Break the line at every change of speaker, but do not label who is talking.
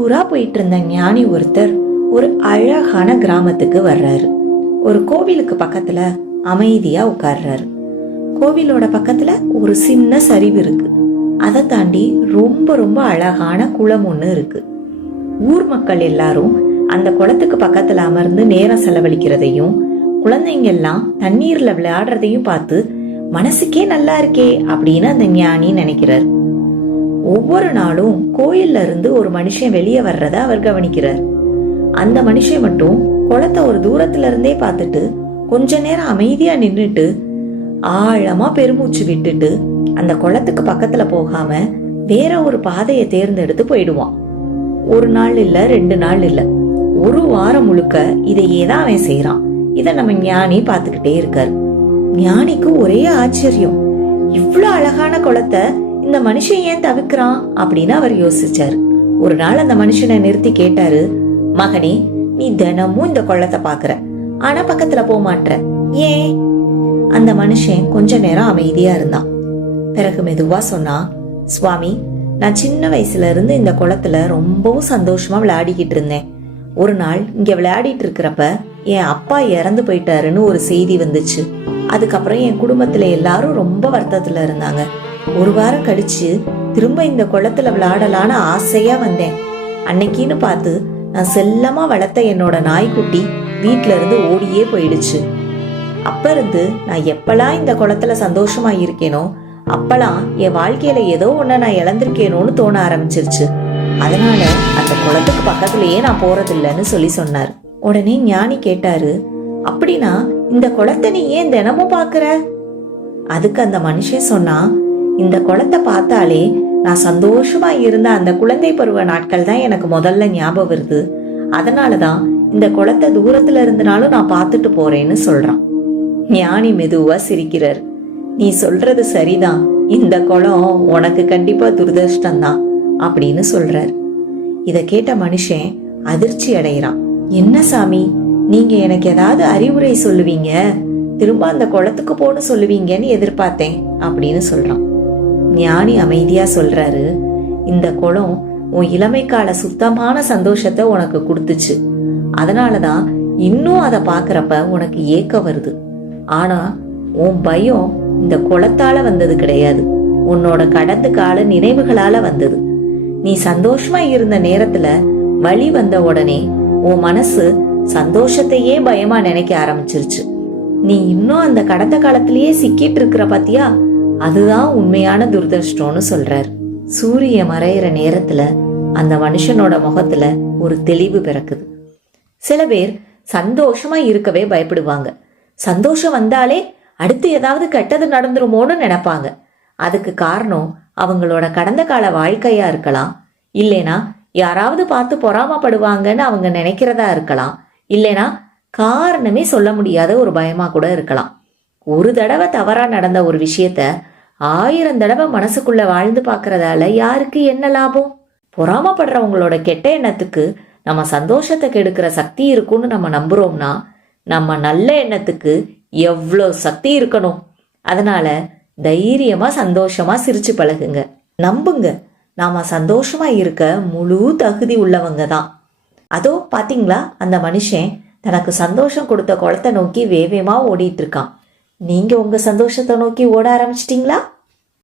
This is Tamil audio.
ஊரா போயிட்டு இருந்த ஞானி ஒருத்தர் ஒரு அழகான கிராமத்துக்கு வர்றாரு. ஒரு கோவிலுக்கு பக்கத்துல அமைதியா உட்கார்றாரு. கோவிலோட பக்கத்துல ஒரு சின்ன சரிவு இருக்கு. அதை தாண்டி ரொம்ப ரொம்ப அழகான குளம் ஒண்ணு இருக்கு. ஊர் மக்கள் எல்லாரும் அந்த குளத்துக்கு பக்கத்துல அமர்ந்து நேரம் செலவழிக்கிறதையும் குழந்தைங்க எல்லாம் தண்ணீர்ல விளையாடுறதையும் பார்த்து மனசுக்கே நல்லா இருக்கே அப்படின்னு அந்த ஞானி நினைக்கிறாரு. ஒவ்வொரு நாளும் கோயில்ல இருந்து ஒரு மனுஷன் வெளியே வர்றத அவர் கவனிக்கிறார். அந்த மனுஷன் மட்டும் குளத்தை ஒரு தூரத்துல இருந்தே பார்த்துட்டு கொஞ்ச நேரம் அமைதியா நின்னுட்டு ஆழமா பெருமூச்சு விட்டுட்டு அந்த குளத்துக்கு பக்கத்துல போகாம வேற ஒரு பாதையை தேர்ந்தெடுத்து போயிடுவான். ஒரு நாள் இல்ல ரெண்டு நாள் இல்ல. ஒரு வாரம் முழுக்க இதையே தான் அவன் செய்யறான் இத நம்ம ஞானி பார்த்துக்கிட்டே இருக்காரு. ஞானிக்கு ஒரே ஆச்சரியம். இவ்வளவு அழகான குளத்தை இந்த மனுஷன் ஏன் தவிர்க்கிறான் அப்படின்னு அவர் யோசிச்சாரு. ஒரு நாள் அந்த மனுஷனை நிறுத்தி கேட்டாரு மகனே நீ தினமும் இந்த குளத்தை பாக்குற ஆனா பக்கத்துல போக ஏன்? அந்த மனுஷன் கொஞ்ச நேரம் அமைதியா இருந்தான். பிறகு மெதுவா சொன்னா சுவாமி நான் சின்ன வயசுல இருந்து இந்த குளத்துல ரொம்பவும் சந்தோஷமா விளையாடிக்கிட்டு இருந்தேன். ஒரு நாள் இங்க விளையாடிட்டு இருக்கிறப்ப என் அப்பா இறந்து போயிட்டாருன்னு ஒரு செய்தி வந்துச்சு. அதுக்கப்புறம் என் குடும்பத்துல எல்லாரும் ரொம்ப வருத்தத்துல இருந்தாங்க. ஒரு வாரம் கழிச்சு திரும்ப இந்த குளத்துல விளையாடலான்னு ஆசையா வந்தேன். அன்னைக்குன்னு பார்த்து நான் செல்லமா வளர்த்த என்னோட நாய்க்குட்டி வீட்டில இருந்து ஓடியே போயிடுச்சு. அப்ப இருந்து நான் எப்பெல்லாம் இந்த குளத்துல சந்தோஷமா இருக்கேனோ அப்பெல்லாம் என் வாழ்க்கையில ஏதோ ஒண்ண நான் இழந்திருக்கேனோன்னு தோண ஆரம்பிச்சிருச்சு. அதனால அந்த குளத்துக்கு பக்கத்துலயே நான் போறதில்லைன்னு சொல்லி சொன்னார். உடனே ஞானி கேட்டாரு அப்படின்னா இந்த குளத்தை நீ ஏன் தினமும் பாக்குற அதுக்கு அந்த மனுஷன் சொன்னா இந்த குளத்தை பார்த்தாலே நான் சந்தோஷமா இருந்த அந்த குழந்தை பருவ நாட்கள் தான் எனக்கு முதல்ல ஞாபகம் வருது. அதனால தான் இந்த குளத்தை தூரத்துல இருந்தனாலும் நான் பார்த்துட்டு போறேன்னு சொல்றான். ஞானி மெதுவா சிரிக்கிறார். நீ சொல்றது சரிதான். இந்த குளம் உனக்கு கண்டிப்பா துரதிருஷ்டம்தான் அப்படின்னு சொல்றார். இத கேட்ட மனுஷன் அதிர்ச்சி அடைகிறான். என்ன சாமி நீங்க எனக்கு ஏதாவது அறிவுரை சொல்லுவீங்க? திரும்ப அந்த குளத்துக்கு போன்னு சொல்லுவீங்கன்னு எதிர்பார்த்தேன் அப்படின்னு சொல்றான். ஞானி அமைதியா சொல்றாரு இந்த குளம் உன் இளமை கால சுத்தமான சந்தோஷத்தை உனக்கு கொடுத்துச்சு. அதனாலதான் இன்னும் அதை பாக்குறப்ப உனக்கு ஏக்கம் வருது. ஆனா உன் பயம் இந்த குளத்தால வந்தது கிடையாது. உன்னோட கடந்த கால நினைவுகளால வந்தது. நீ சந்தோஷமா இருந்த நேரத்துல வழி வந்த உடனே உன் மனசு சந்தோஷத்தையே பயமா நினைக்க ஆரம்பிச்சிருச்சு. நீ இன்னும் அந்த கடந்த காலத்திலேயே சிக்கிட்டு இருக்கிற பாத்தியா? அதுதான் உண்மையான துர்தர்ஷ்டம்னு சொல்றார். சூரிய மறையிற நேரத்துல அந்த மனுஷனோட முகத்துல ஒரு தெளிவு பிறக்குது. சில பேர் சந்தோஷமா இருக்கவே பயப்படுவாங்க. சந்தோஷம் வந்தாலே அடுத்து ஏதாவது கெட்டது நடந்துருமோன்னு நினைப்பாங்க. அதுக்கு காரணம் அவங்களோட கடந்த கால வாழ்க்கையா இருக்கலாம். இல்லைனா யாராவது பார்த்து பொறாமப்படுவாங்கன்னு அவங்க நினைக்கிறதா இருக்கலாம். இல்லைனா காரணமே சொல்ல முடியாத ஒரு பயமா கூட இருக்கலாம். ஒரு தடவை தவறா நடந்த ஒரு விஷயத்த ஆயிரம் தடவை மனசுக்குள்ள வாழ்ந்து பார்க்கறதால யாருக்கு என்ன லாபம்? பொறாமப்படுறவங்களோட கெட்ட எண்ணத்துக்கு நம்ம சந்தோஷத்தை கெடுக்கிற சக்தி இருக்குன்னு நம்ம நம்புறோம்னா நம்ம நல்ல எண்ணத்துக்கு எவ்வளோ சக்தி இருக்கணும்? அதனால தைரியமா சந்தோஷமா சிரிச்சு பழகுங்க. நம்புங்க. நாம சந்தோஷமா இருக்க முழு தகுதி உள்ளவங்க தான். அதோ பாத்தீங்களா? அந்த மனுஷன் தனக்கு சந்தோஷம் கொடுத்த குளத்தை நோக்கி வேவேமாக ஓடிட்டு இருக்கான். நீங்க உங்க சந்தோஷத்தை நோக்கி ஓட ஆரம்பிச்சிட்டீங்களா?